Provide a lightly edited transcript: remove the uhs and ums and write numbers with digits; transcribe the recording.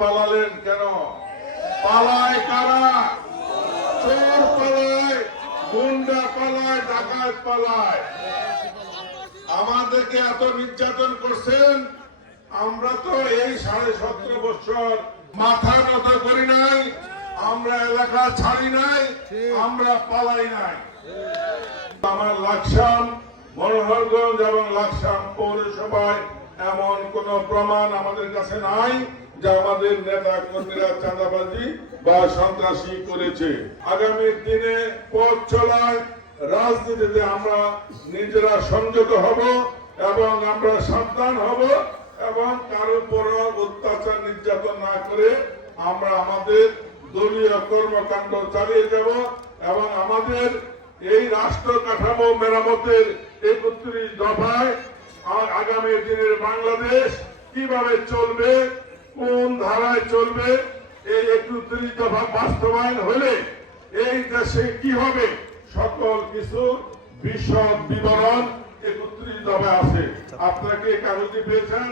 পালালেন কেন? পালায় কারা? চোর পালায়, গুন্ডা পালায়, ডাকাত পালায়। আমাদেরকে এত নির্যাতন করছেন, আমরা তো এই 17.5 বছর মাথা নত করি নাই, আমরা এলাকা ছাড়ি নাই, আমরা পালাই নাই। আমার লাকসাম, মনোহরগঞ্জ এবং লাকসাম পৌরসভায় এমন কোন প্রমাণ আমাদের কাছে নাই যে আমাদের নেতা কর্মীরা চাঁদাবাজি বা সন্ত্রাসী করেছে। আগামী দিনে পথ চলায় রাজনীতিতে আমরা নিজেরা সংযত হব এবং আমরা সাবধান হব এবং কারো উপর অত্যাচার নির্যাতন না করে আমরা আমাদের দলীয় কর্মকাণ্ড চালিয়ে যাব এবং আমাদের এই রাষ্ট্র কাঠামো মেরামতের 31 দফায় আগামী দিনের বাংলাদেশ কিভাবে চলবে, কোন ধারায় চলবে, এই 31 দফা বাস্তবায়ন হলে এই দেশে কি হবে সকল কিছু বিশদ বিবরণ 31 দফায় আছে। আপনাকে কাগজটি পেয়েছেন।